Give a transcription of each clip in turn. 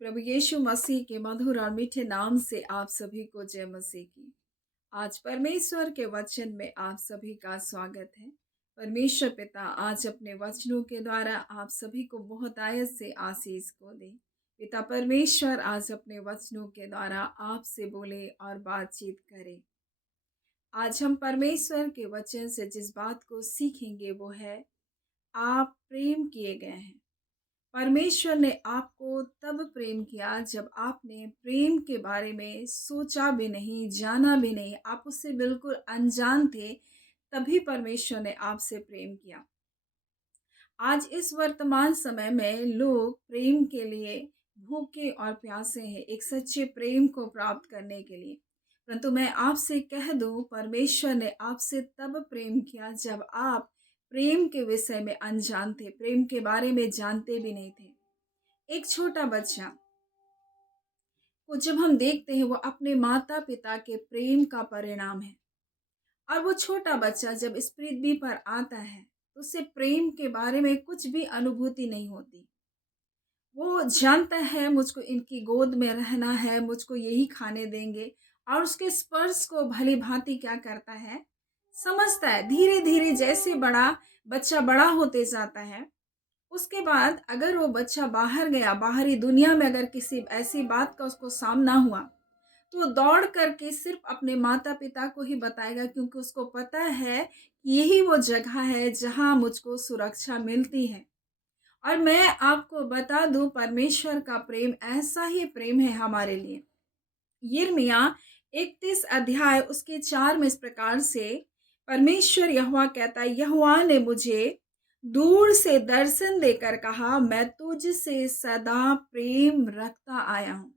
प्रभु यीशु मसीह के मधुर और मीठे नाम से आप सभी को जय मसीह की। आज परमेश्वर के वचन में आप सभी का स्वागत है। परमेश्वर पिता आज अपने वचनों के द्वारा आप सभी को बहुत आयत से आशीष को दे। पिता परमेश्वर आज अपने वचनों के द्वारा आपसे बोले और बातचीत करे। आज हम परमेश्वर के वचन से जिस बात को सीखेंगे वो है, आप प्रेम किए गए हैं। परमेश्वर ने आपको तब प्रेम किया जब आपने प्रेम के बारे में सोचा भी नहीं, जाना भी नहीं, आप उससे बिल्कुल अनजान थे, तभी परमेश्वर ने आपसे प्रेम किया। आज इस वर्तमान समय में लोग प्रेम के लिए भूखे और प्यासे हैं, एक सच्चे प्रेम को प्राप्त करने के लिए। परंतु मैं आपसे कह दूं, परमेश्वर ने आपसे तब प्रेम किया जब आप प्रेम के विषय में अनजान थे, प्रेम के बारे में जानते भी नहीं थे। एक छोटा बच्चा को जब हम देखते हैं, वो अपने माता पिता के प्रेम का परिणाम है। और वो छोटा बच्चा जब इस पृथ्वी पर आता है तो उसे प्रेम के बारे में कुछ भी अनुभूति नहीं होती। वो जानता है मुझको इनकी गोद में रहना है, मुझको यही खाने देंगे, और उसके स्पर्श को भली भांति क्या करता है, समझता है। धीरे धीरे जैसे बच्चा बड़ा होते जाता है, उसके बाद अगर वो बच्चा बाहर गया, बाहरी दुनिया में अगर किसी ऐसी बात का उसको सामना हुआ, तो वो दौड़ करके सिर्फ अपने माता पिता को ही बताएगा, क्योंकि उसको पता है कि यही वो जगह है जहाँ मुझको सुरक्षा मिलती है। और मैं आपको बता दूं, परमेश्वर का प्रेम ऐसा ही प्रेम है हमारे लिए। यिर्मयाह 31 अध्याय उसके 4 में इस प्रकार से परमेश्वर यहोवा कहता है, यहोवा ने मुझे दूर से दर्शन देकर कहा, मैं तुझसे सदा प्रेम रखता आया हूँ।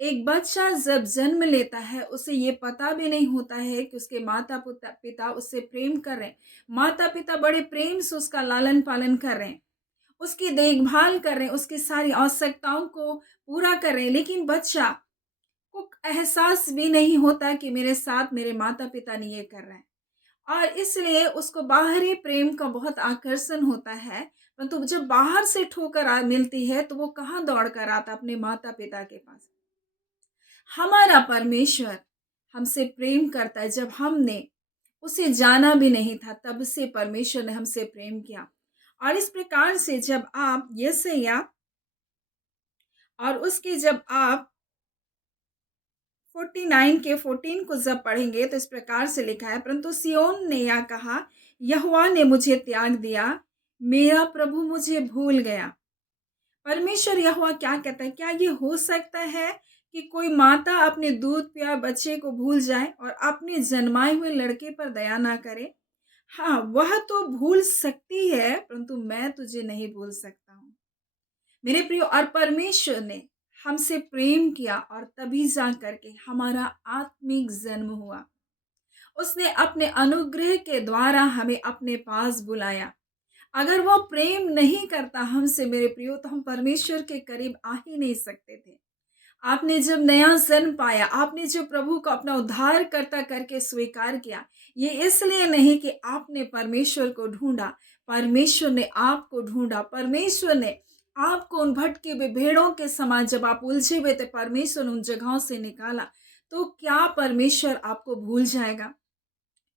एक बच्चा जब जन्म लेता है, उसे ये पता भी नहीं होता है कि उसके माता पिता उससे प्रेम कर रहे हैं। माता पिता बड़े प्रेम से उसका लालन पालन कर रहे हैं, उसकी देखभाल कर रहे हैं, उसकी सारी आवश्यकताओं को पूरा कर रहे हैं, लेकिन बच्चा को एहसास भी नहीं होता कि मेरे साथ मेरे माता पिता ने ये कर रहे हैं। और इसलिए उसको बाहरी प्रेम का बहुत आकर्षण होता है, परंतु जब बाहर से ठोकर मिलती है तो वो कहाँ दौड़ कर आता, अपने माता पिता के पास। हमारा परमेश्वर हमसे प्रेम करता है। जब हमने उसे जाना भी नहीं था, तब से परमेश्वर ने हमसे प्रेम किया। और इस प्रकार से जब आप यशायाह और उसके जब आप 49 के 14 को जब पढ़ेंगे तो इस प्रकार से लिखा है, परंतु सिय्योन ने यह कहा, यहोवा ने मुझे त्याग दिया, मेरा प्रभु मुझे भूल गया। परमेश्वर यहोवा क्या कहता है, क्या ये हो सकता है कि कोई माता अपने दूध पिया बच्चे को भूल जाए और अपने जन्माए हुए लड़के पर दया ना करे? हाँ, वह तो भूल सकती है, परंतु मैं तुझे नहीं भूल सकता हूँ। मेरे प्रियो, और परमेश्वर ने हमसे प्रेम किया और तभी जा करके हमारा आत्मिक जन्म हुआ। उसने अपने अनुग्रह के द्वारा हमें अपने पास बुलाया। अगर वो प्रेम नहीं करता हमसे मेरे प्रियो, तो हम परमेश्वर के करीब आ ही नहीं सकते थे। आपने जब नया जन्म पाया, आपने जो प्रभु को अपना उद्धारकर्ता करके स्वीकार किया, ये इसलिए नहीं कि आपने परमेश्वर को ढूंढा, परमेश्वर ने आपको ढूंढा। परमेश्वर ने आपको उन भटके हुए भेड़ों के समान, जब आप उलझे हुए थे, परमेश्वर ने उन जगहों से निकाला। तो क्या परमेश्वर आपको भूल जाएगा?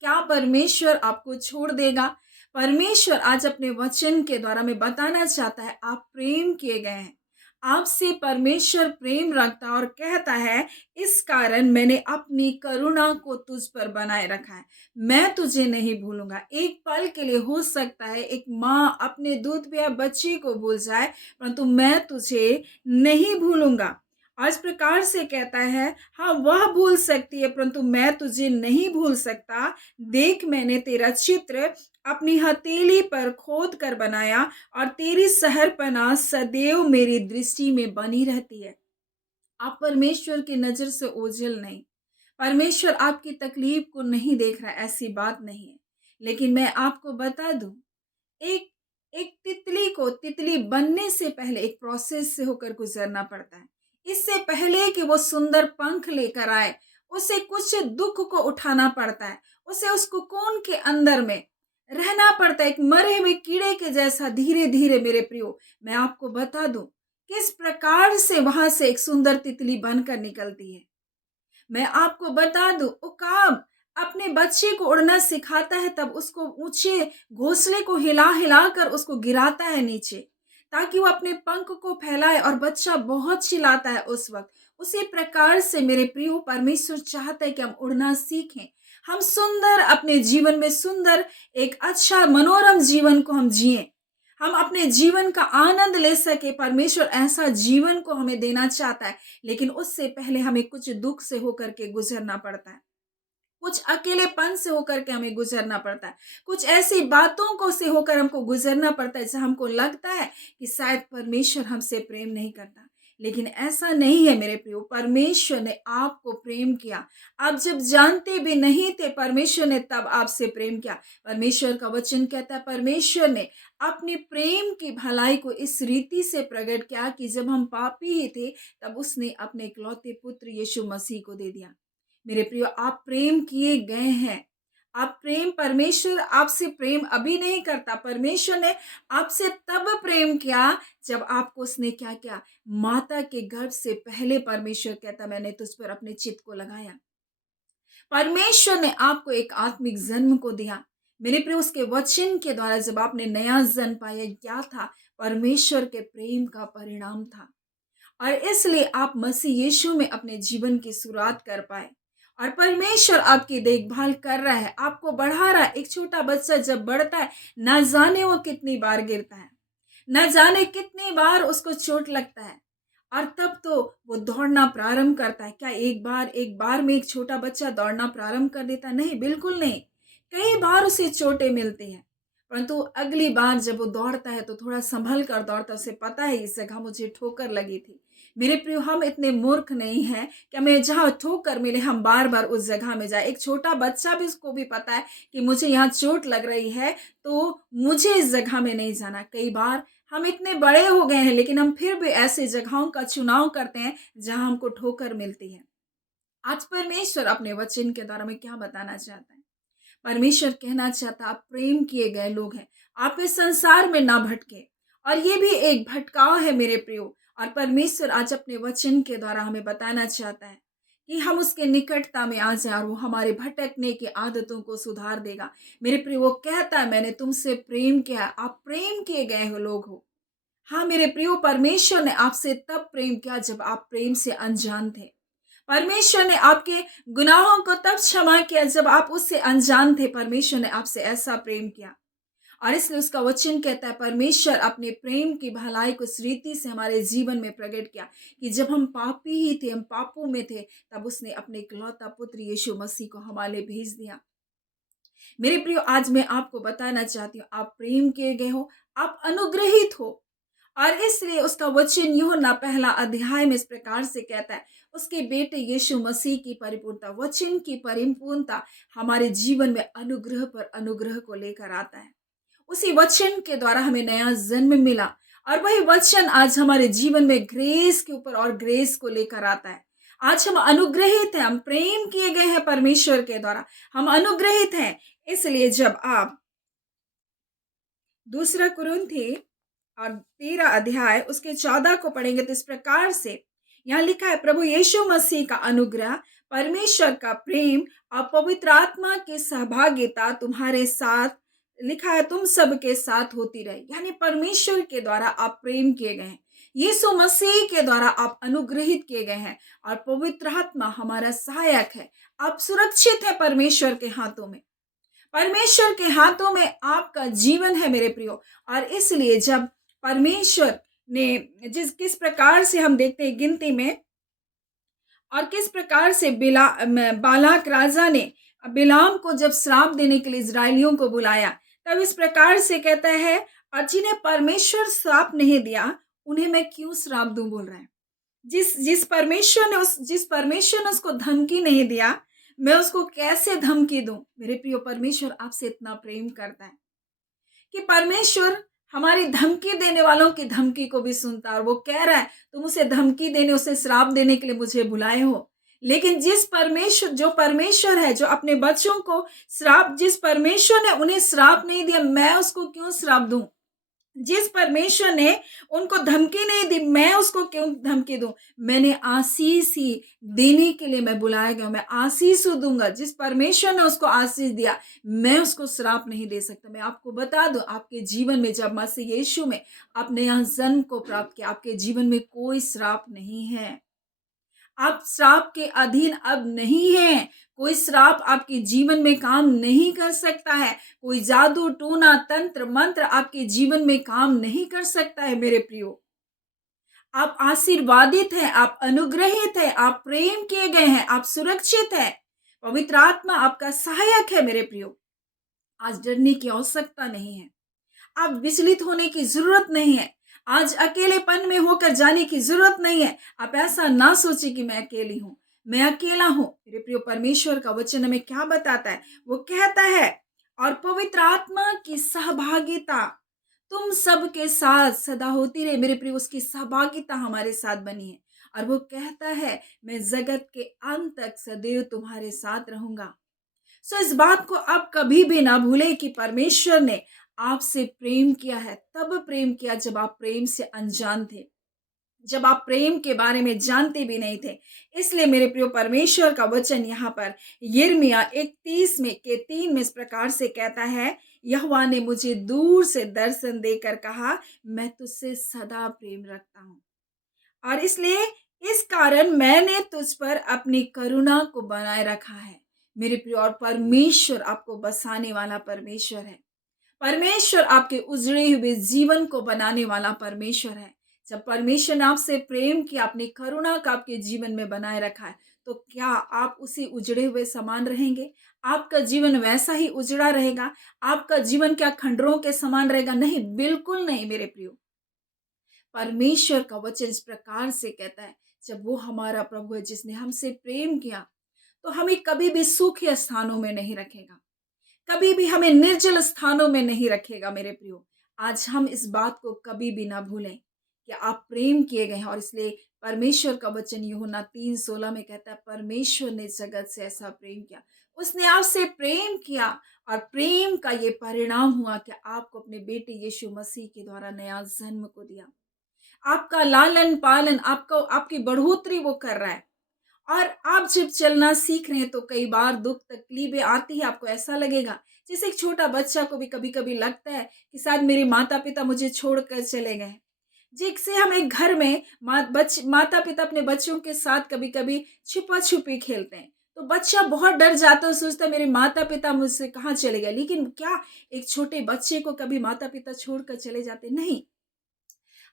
क्या परमेश्वर आपको छोड़ देगा? परमेश्वर आज अपने वचन के द्वारा में बताना चाहता है, आप प्रेम किए गए हैं। आपसे परमेश्वर प्रेम रखता और कहता है, इस कारण मैंने अपनी करुणा को तुझ पर बनाए रखा है, मैं तुझे नहीं भूलूंगा। एक पल के लिए हो सकता है एक माँ अपने दूध पिया बच्ची को भूल जाए, परंतु मैं तुझे नहीं भूलूंगा। और इस प्रकार से कहता है, हाँ वह भूल सकती है, परंतु मैं तुझे नहीं भूल सकता। देख, मैंने तेरा चित्र अपनी हथेली पर खोद कर बनाया और तेरी शहरपनाह सदैव मेरी दृष्टि में बनी रहती है। आप परमेश्वर की नजर से ओझल नहीं, परमेश्वर आपकी तकलीफ को नहीं देख रहा, ऐसी बात नहीं है। लेकिन मैं आपको बता दूं, एक एक तितली को तितली बनने से पहले एक प्रोसेस से होकर गुजरना पड़ता है। इससे पहले कि वो सुंदर पंख लेकर आए, उसे कुछ दुख को उठाना पड़ता है, उसे उस कोकोन के अंदर में रहना पड़ता है, एक मरे हुए कीड़े के जैसा। धीरे धीरे मेरे प्रियो, मैं आपको बता दूं, किस प्रकार से वहां से एक सुंदर तितली बनकर निकलती है। मैं आपको बता दूं, उकाब अपने बच्चे को उड़ना सिखाता है, तब उसको ऊंचे घोंसले को हिला हिला कर उसको गिराता है नीचे, ताकि वो अपने पंख को फैलाए, और बच्चा बहुत चिल्लाता है उस वक्त। उसी प्रकार से मेरे प्रियो, परमेश्वर चाहता है कि हम उड़ना सीखें। हम सुंदर अपने जीवन में सुंदर एक अच्छा मनोरम जीवन को हम जिए, हम अपने जीवन का आनंद ले सके। परमेश्वर ऐसा जीवन को हमें देना चाहता है, लेकिन उससे पहले हमें कुछ दुख से होकर के गुजरना पड़ता है, कुछ अकेलेपन से होकर के हमें गुजरना पड़ता है, कुछ ऐसी बातों को से होकर हमको गुजरना पड़ता है जहाँ हमको लगता है कि शायद परमेश्वर हमसे प्रेम नहीं करता। लेकिन ऐसा नहीं है मेरे प्रियो, परमेश्वर ने आपको प्रेम किया। आप जब जानते भी नहीं थे, परमेश्वर ने तब आपसे प्रेम किया। परमेश्वर का वचन कहता है, परमेश्वर ने अपने प्रेम की भलाई को इस रीति से प्रकट किया कि जब हम पापी ही थे, तब उसने अपने इकलौते पुत्र यीशु मसीह को दे दिया। मेरे प्रियो, आप प्रेम किए गए हैं। आप प्रेम, परमेश्वर आपसे प्रेम अभी नहीं करता। परमेश्वर ने आपसे तब प्रेम किया जब आपको उसने क्या किया, माता के गर्भ से पहले परमेश्वर कहता, मैंने तुझ पर अपने चित्त को लगाया। परमेश्वर ने आपको एक आत्मिक जन्म को दिया। मेरे प्रिय, उसके वचन के द्वारा जब आपने नया जन्म पाया, क्या था? परमेश्वर के प्रेम का परिणाम था। और इसलिए आप मसीह यीशु में अपने जीवन की शुरुआत कर पाए, और परमेश्वर आपकी देखभाल कर रहा है, आपको बढ़ा रहा है। एक छोटा बच्चा जब बढ़ता है, ना जाने वो कितनी बार गिरता है, न जाने कितनी बार उसको चोट लगता है, और तब तो वो दौड़ना प्रारंभ करता है। क्या एक बार में एक छोटा बच्चा दौड़ना प्रारंभ कर देता है? नहीं, बिल्कुल नहीं। कई बार उसे चोटें मिलती हैं, परंतु अगली बार जब वो दौड़ता है तो थोड़ा संभल कर दौड़ता है। उसे पता है इस जगह मुझे ठोकर लगी थी। मेरे प्रियो, हम इतने मूर्ख नहीं हैं कि हमें जहाँ ठोकर मिले हम बार बार उस जगह में जाए। एक छोटा बच्चा भी, उसको भी पता है कि मुझे यहाँ चोट लग रही है, तो मुझे इस जगह में नहीं जाना। कई बार हम इतने बड़े हो गए हैं, लेकिन हम फिर भी ऐसे जगहों का चुनाव करते हैं जहां हमको ठोकर मिलती है। आज परमेश्वर अपने वचन के द्वारा में क्या बताना चाहता है? परमेश्वर कहना चाहता, आप प्रेम किए गए लोग हैं, आप इस संसार में ना भटके। और ये भी एक भटकाव है मेरे प्रियो, और परमेश्वर आज अपने वचन के द्वारा हमें बताना चाहता है कि हम उसके निकटता में आ जाए, और वो हमारे भटकने की आदतों को सुधार देगा। मेरे प्रियो, वो कहता है, मैंने तुमसे प्रेम किया है, आप प्रेम किए गए हो लोग हो। हाँ मेरे प्रियो, परमेश्वर ने आपसे तब प्रेम किया जब आप प्रेम से अनजान थे। परमेश्वर ने आपके गुनाहों को तब क्षमा किया जब आप उससे अनजान थे। परमेश्वर ने आपसे ऐसा प्रेम किया, और इसलिए उसका वचन कहता है, परमेश्वर अपने प्रेम की भलाई को इस रीति से हमारे जीवन में प्रकट किया कि जब हम पापी ही थे, हम पापों में थे, तब उसने अपने इकलौता पुत्र यीशु मसीह को हमारे लिए भेज दिया। मेरे प्रियो, आज मैं आपको बताना चाहती हूँ, आप प्रेम किए गए हो, आप अनुग्रहित हो। और इसलिए उसका वचन यूहन्ना पहला अध्याय में इस प्रकार से कहता है, उसके बेटे यीशु मसीह की परिपूर्णता, वचन की परिपूर्णता हमारे जीवन में अनुग्रह पर अनुग्रह को लेकर आता है। उसी वचन के द्वारा हमें नया जन्म मिला, और वही वचन आज हमारे जीवन में ग्रेस के ऊपर और ग्रेस को लेकर आता है। आज हम अनुग्रहित हैं, हम प्रेम किए गए हैं परमेश्वर के द्वारा, हम अनुग्रहित हैं। इसलिए जब आप दूसरा कुरिन्थी और 13 अध्याय उसके 14 को पढ़ेंगे, तो इस प्रकार से यहाँ लिखा है, प्रभु यीशु मसीह का अनुग्रह, परमेश्वर का प्रेम और पवित्र आत्मा की सहभागिता तुम्हारे साथ, लिखा है, तुम सबके साथ होती रहे। यानी परमेश्वर के द्वारा आप प्रेम किए गए हैं, यीशु मसीह के द्वारा आप अनुग्रहित किए गए हैं, और पवित्र आत्मा हमारा सहायक है। आप सुरक्षित है परमेश्वर के हाथों में। परमेश्वर के हाथों में आपका जीवन है मेरे प्रियो। और इसलिए जब परमेश्वर ने किस प्रकार से हम देखते हैं गिनती में, और किस प्रकार से बालाक राजा ने बिलाम को जब श्राप देने के लिए इजरायलियों को बुलाया, तब इस प्रकार से कहता है, और जिन्हें परमेश्वर श्राप नहीं दिया, उन्हें मैं क्यों श्राप दूं, बोल रहा है। जिस परमेश्वर ने उसको धमकी नहीं दिया, मैं उसको कैसे धमकी दूं? मेरे प्रियो, परमेश्वर आपसे इतना प्रेम करता है कि परमेश्वर हमारी धमकी देने वालों की धमकी को भी सुनता है, और वो कह रहा है, तुम उसे धमकी देने, उसे श्राप देने के लिए मुझे बुलाए हो। लेकिन जो परमेश्वर है, जो अपने बच्चों को जिस परमेश्वर ने उन्हें श्राप नहीं दिया, मैं उसको क्यों श्राप दूं? जिस परमेश्वर ने उनको धमकी नहीं दी, मैं उसको क्यों धमकी दूँ? मैंने आशीष ही देने के लिए मैं बुलाया गया हूँ, मैं आशीष दूँगा। जिस परमेश्वर ने उसको आशीष दिया, मैं उसको श्राप नहीं दे सकता। मैं आपको बता दूँ, आपके जीवन में जब मसीह यीशु में आपने यहाँ जन्म को प्राप्त किया, आपके जीवन में कोई श्राप नहीं है। आप श्राप के अधीन अब नहीं हैं। कोई श्राप आपके जीवन में काम नहीं कर सकता है। कोई जादू, टोना, तंत्र, मंत्र आपके जीवन में काम नहीं कर सकता है मेरे प्रियो। आप आशीर्वादित हैं, आप अनुग्रहित हैं, आप प्रेम किए गए हैं, आप सुरक्षित हैं। पवित्र आत्मा आपका सहायक है मेरे प्रियो। आज डरने की आवश्यकता नहीं है। आप विचलित होने की ज़रूरत नहीं है। आज अकेलेपन में होकर जाने की ज़रूरत नहीं है। आप ऐसा ना सोचिए कि मैं अकेली हूँ, मैं अकेला हूँ। मेरे प्रिय परमेश्वर का वचन हमें क्या बताता है? वो कहता है, और पवित्र आत्मा की सहभागिता तुम सबके साथ सदा होती रहे। मेरे प्रिय, उसकी सहभागिता हमारे साथ बनी है। और वो कहता है, मैं जगत के अंत तक सदैव तुम्हारे साथ रहूँगा। इस बात को आप कभी भी ना भूलें कि परमेश्वर ने आपसे प्रेम किया है। तब प्रेम किया जब आप प्रेम से अनजान थे, जब आप प्रेम के बारे में जानते भी नहीं थे। इसलिए मेरे प्रिय, परमेश्वर का वचन यहाँ पर यिर्मयाह 31 में के 3 में इस प्रकार से कहता है, यहोवा ने मुझे दूर से दर्शन देकर कहा, मैं तुझसे सदा प्रेम रखता हूँ, और इसलिए इस कारण मैंने तुझ पर अपनी करुणा को बनाए रखा है। मेरे प्रिय, और परमेश्वर आपको बसाने वाला परमेश्वर है। परमेश्वर आपके उजड़े हुए जीवन को बनाने वाला परमेश्वर है। जब परमेश्वर ने आपसे प्रेम किया, अपनी करुणा का आपके जीवन में बनाए रखा है, तो क्या आप उसी उजड़े हुए समान रहेंगे? आपका जीवन वैसा ही उजड़ा रहेगा? आपका जीवन क्या खंडरों के समान रहेगा? नहीं, बिल्कुल नहीं मेरे प्रियो। परमेश्वर का वचन इस प्रकार से कहता है, जब वो हमारा प्रभु है जिसने हमसे प्रेम किया, तो हमें कभी भी सूखे स्थानों में नहीं रखेगा, कभी भी हमें निर्जल स्थानों में नहीं रखेगा मेरे प्रियो। आज हम इस बात को कभी भी ना भूलें कि आप प्रेम किए गए हैं, और इसलिए परमेश्वर का वचन यूहन्ना 3:16 में कहता है, परमेश्वर ने जगत से ऐसा प्रेम किया, उसने आपसे प्रेम किया, और प्रेम का ये परिणाम हुआ कि आपको अपने बेटे यीशु मसीह के द्वारा नया जन्म को दिया। आपका लालन पालन, आपको आपकी बढ़ोतरी वो कर रहा है। और आप जब चलना सीख रहे हैं, तो कई बार दुख तकलीफें आती है, आपको ऐसा लगेगा, जैसे एक छोटा बच्चा को भी कभी कभी लगता है कि शायद मेरे माता पिता मुझे छोड़कर चले गए। जिससे हम एक घर में माता पिता अपने बच्चों के साथ कभी कभी छुपा छुपी खेलते हैं, तो बच्चा बहुत डर जाता है, सोचता है मेरे माता पिता मुझसे कहाँ चले गए। लेकिन क्या एक छोटे बच्चे को कभी माता पिता छोड़कर चले जाते? नहीं।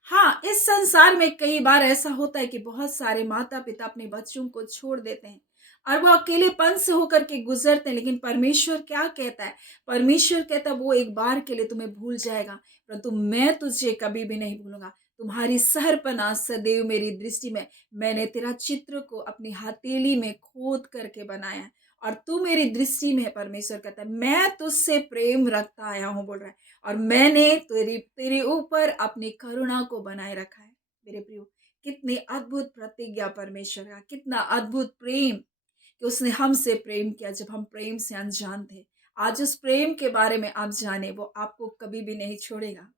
हाँ, इस संसार में कई बार ऐसा होता है कि बहुत सारे माता-पिता अपने बच्चों को छोड़ देते हैं, और वो अकेलेपन से होकर के गुज़रते हैं। लेकिन परमेश्वर क्या कहता है? परमेश्वर कहता है, वो एक बार के लिए तुम्हें भूल जाएगा, परंतु मैं तुझे कभी भी नहीं भूलूँगा। तुम्हारी शहरपनाह सदैव मेरी दृष्टि में, मैंने तेरा चित्र को अपनी हथेली में खोद करके बनाया है, और तू मेरी दृष्टि में है। परमेश्वर कहता है, मैं तुझसे प्रेम रखता आया हूँ, बोल रहा है। और मैंने तेरे ऊपर अपनी करुणा को बनाए रखा है। मेरे प्रियो, कितनी अद्भुत प्रतिज्ञा परमेश्वर का, कितना अद्भुत प्रेम कि उसने हमसे प्रेम किया जब हम प्रेम से अनजान थे। आज उस प्रेम के बारे में आप जाने, वो आपको कभी भी नहीं छोड़ेगा,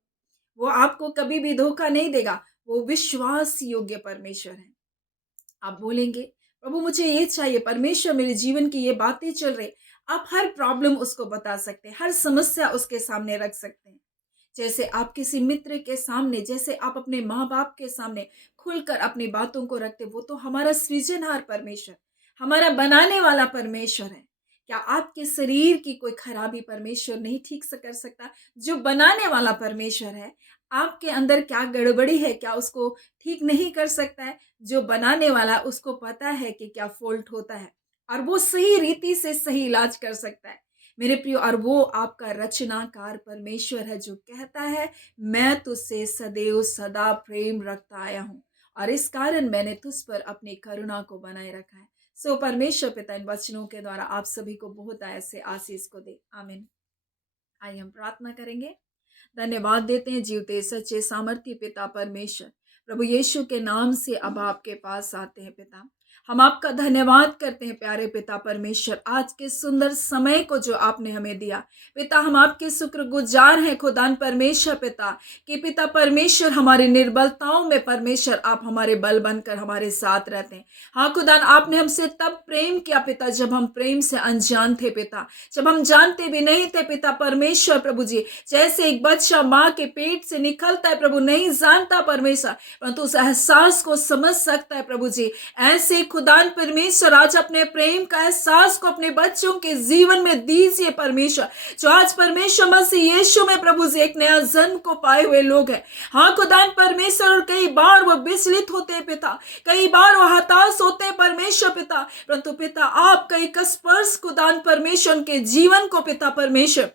वो आपको कभी भी धोखा नहीं देगा। वो विश्वास योग्य परमेश्वर है। आप बोलेंगे, प्रभु मुझे ये चाहिए, परमेश्वर मेरे जीवन की ये बातें चल रही। आप हर प्रॉब्लम उसको बता सकते हैं, हर समस्या उसके सामने रख सकते हैं। जैसे आप किसी मित्र के सामने, जैसे आप अपने माँ-बाप के सामने खुलकर अपनी बातों को रखते, वो तो हमारा सृजनहार परमेश्वर, हमारा बनाने वाला परमेश्वर है। क्या आपके शरीर की कोई खराबी परमेश्वर नहीं ठीक से कर सकता? जो बनाने वाला परमेश्वर है, आपके अंदर क्या गड़बड़ी है, क्या उसको ठीक नहीं कर सकता है? जो बनाने वाला, उसको पता है कि क्या फ़ॉल्ट होता है, और वो सही रीति से सही इलाज कर सकता है। मेरे प्रियो, और वो आपका रचनाकार परमेश्वर है जो कहता है, मैं तुझसे सदैव सदा प्रेम रखता आया हूँ, और इस कारण मैंने तुझ पर अपनी करुणा को बनाए रखा है। परमेश्वर पिता इन वचनों के द्वारा आप सभी को बहुत ऐसे आशीष को दे। आमीन। आइए हम प्रार्थना करेंगे। धन्यवाद देते हैं जीवते सच्चे सामर्थ्य पिता परमेश्वर, प्रभु यीशु के नाम से अब आपके पास आते हैं पिता। हम आपका धन्यवाद करते हैं प्यारे पिता परमेश्वर, आज के सुंदर समय को जो आपने हमें दिया। पिता, हम आपके शुक्रगुजार हैं खुदान परमेश्वर पिता, कि पिता परमेश्वर हमारी निर्बलताओं में परमेश्वर आप हमारे बल बनकर हमारे साथ रहते हैं। हाँ खुदान, आपने हमसे तब प्रेम किया पिता जब हम प्रेम से अनजान थे पिता, जब हम जानते भी नहीं थे पिता परमेश्वर प्रभु जी। जैसे एक बच्चा माँ के पेट से निकलता है प्रभु, नहीं जानता परमेश्वर, परंतु उस एहसास को समझ सकता है प्रभु जी। ऐसे खुदान परमेश्वर आज अपने प्रेम का एहसास को अपने बच्चों के जीवन में दीजिए परमेश्वर, जो आज परमेश्वर मसीह यीशु में प्रभु जी एक नया जन्म को पाए हुए लोग हैं। हाँ खुदान परमेश्वर, और कई बार वो विचलित होते हैं पिता, कई बार वो हताश होते हैं परमेश्वर पिता, परंतु पिता आपका एक स्पर्श खुदान परमेश्वर के जीवन को पिता परमेश्वर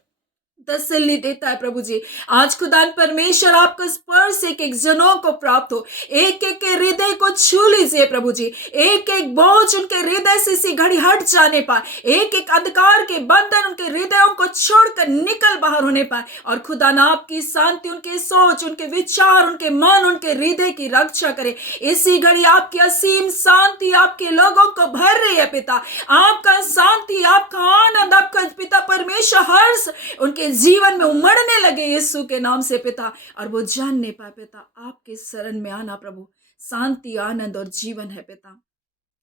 तसल्ली देता है प्रभु जी। आज खुदान परमेश्वर आपका स्पर्श एक एक जनों को प्राप्त हो, एक एक के हृदय को छू लीजिए प्रभु जी। एक एक बोझ उनके हृदय से इसी घड़ी हट जाने पाए, एक एक अंधकार के बंधन उनके हृदयों को छोड़कर निकल बाहर होने पाए, और खुदा ना आपकी शांति उनके सोच, उनके विचार, उनके मन, उनके हृदय की रक्षा करे। इसी घड़ी आपकी असीम शांति आपके लोगों को भर रही है पिता। आपका शांति, आपका आनंद, आपका पिता परमेश्वर हर्ष उनके जीवन में उमड़ने लगे यीशु के नाम से पिता, और वो जानने पाए पिता आपके शरण में आना प्रभु शांति, आनंद और जीवन है पिता।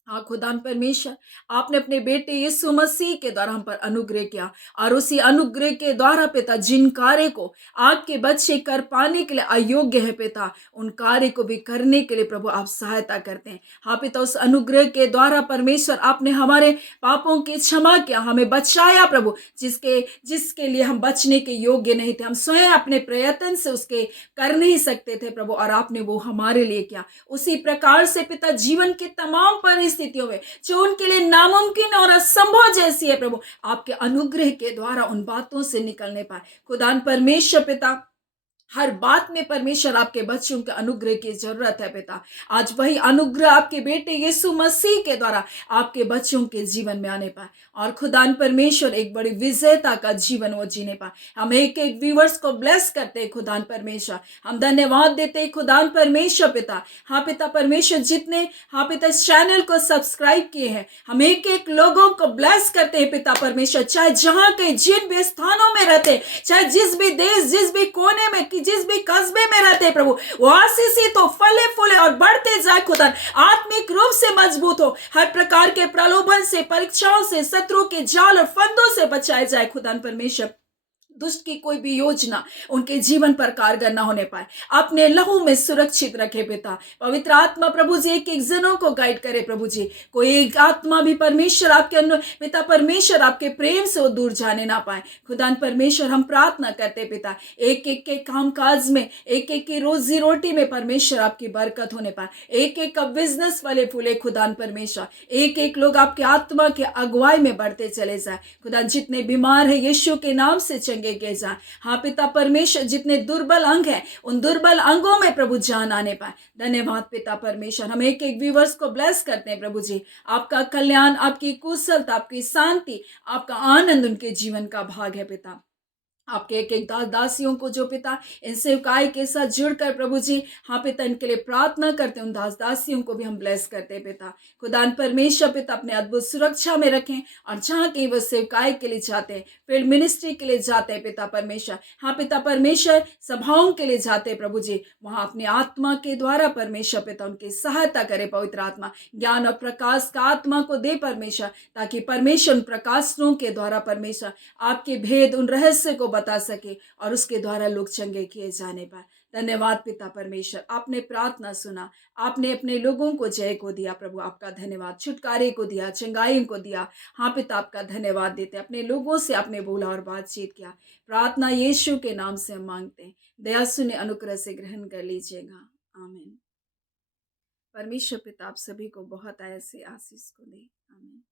हाँ खुदान परमेश्वर, आपने अपने बेटे यीशु मसीह के द्वारा हम पर अनुग्रह किया, और उसी अनुग्रह के द्वारा पिता जिन कार्य को आपके बच्चे कर पाने के लिए अयोग्य है पिता, उन कार्य को भी करने के लिए प्रभु आप सहायता करते हैं। हाँ पिता, उस अनुग्रह के द्वारा परमेश्वर आपने हमारे पापों की क्षमा किया, हमें बचाया प्रभु, जिसके जिसके लिए हम बचने के योग्य नहीं थे, हम स्वयं अपने प्रयत्न से उसके कर नहीं सकते थे प्रभु, और आपने वो हमारे लिए किया। उसी प्रकार से पिता जीवन की तमाम परिस्थितियों में जो उनके लिए नामुमकिन और असंभव जैसी है प्रभु, आपके अनुग्रह के द्वारा उन बातों से निकलने पाए। खुदान परमेश्वर पिता, हर बात में परमेश्वर आपके बच्चों के अनुग्रह की जरूरत है पिता। आज वही अनुग्रह आपके बेटे यीशु मसीह के द्वारा आपके बच्चों के जीवन में आने पाए, और खुदान परमेश्वर एक बड़ी विजेता का जीवन वो जीने पाए। हम एक एक व्यूअर्स को ब्लेस करते हैं खुदान परमेश्वर, हम धन्यवाद देते हैं खुदान परमेश्वर पिता। हाँ पिता परमेश्वर, जितने हाँ पिता इस चैनल को सब्सक्राइब किए हैं, हम एक एक लोगों को ब्लेस करते हैं पिता परमेश्वर, चाहे जहां के जिन भी स्थानों में रहते, चाहे जिस भी देश, जिस भी कोने में, जिस भी कस्बे में रहते हैं प्रभु, वो आशीषित हो, फले फूले और बढ़ते जाए खुदा, आत्मिक रूप से मजबूत हो, हर प्रकार के प्रलोभन से, परीक्षाओं से, शत्रु के जाल और फंदों से बचाए जाए खुदा परमेश्वर। दुष्ट की कोई भी योजना उनके जीवन पर कारगर न होने पाए, अपने लहू में सुरक्षित रखे पिता। पवित्र आत्मा प्रभु जी एक एक जनों को गाइड करे प्रभु जी, कोई एक आत्मा भी परमेश्वर आपके पिता परमेश्वर आपके प्रेम से वो दूर जाने ना पाए। खुदान परमेश्वर, हम प्रार्थना करते पिता, एक एक के काम काज में, एक एक की रोजी रोटी में परमेश्वर आपकी बरकत होने पाए, एक एक का बिजनेस वाले फूले खुदान परमेश्वर, एक एक लोग आपके आत्मा के अगुवाई में बढ़ते चले जाए खुदा। जितने बीमार है यीशु के नाम से चंगे के जाए। हाँ पिता परमेश्वर, जितने दुर्बल अंग हैं उन दुर्बल अंगों में प्रभु जान आने पाए। धन्यवाद पिता परमेश्वर, हम एक एक व्यूअर्स को ब्लेस करते हैं प्रभु जी। आपका कल्याण, आपकी कुशलता, आपकी शांति, आपका आनंद उनके जीवन का भाग है पिता। आपके एक एक दास दासियों को जो पिता इन सेवकाई के साथ जुड़कर प्रभु जी, हाँ पिता इनके लिए प्रार्थना करते हैं, उन दास दासियों को भी हम ब्लेस करते हैं पिता। खुदान परमेश्वर पिता अपने अद्भुत सुरक्षा में रखें, और जहाँ कहीं वो सेवकाई के लिए जाते हैं, फील्ड मिनिस्ट्री के लिए जाते हैं पिता परमेश्वर, हाँ पिता परमेश्वर सभाओं के लिए जाते हैं प्रभु जी, वहाँ अपने आत्मा के द्वारा परमेश्वर पिता उनकी सहायता करे। पवित्र आत्मा ज्ञान और प्रकाश का आत्मा को दे परमेश्वर, ताकि परमेश्वर उन प्रकाशों के द्वारा परमेश्वर आपके भेद, उन रहस्य को बता सके, और उसके द्वारा लोग चंगे किए जाने पाए। धन्यवाद पिता परमेश्वर, आपने प्रार्थना सुना, आपने अपने लोगों को जय को दिया प्रभु, आपका धन्यवाद। छुटकारे को दिया, चंगाई को दिया, हाँ पिता आपका धन्यवाद देते। अपने लोगों से आपने बोला और बातचीत किया। प्रार्थना यीशु के नाम से हम मांगते हैं, दया सुने अनुग्रह से ग्रहण कर लीजिएगा, आमीन। परमेश्वर पिता आप सभी को बहुत ऐसे आशीष को दे, आमीन।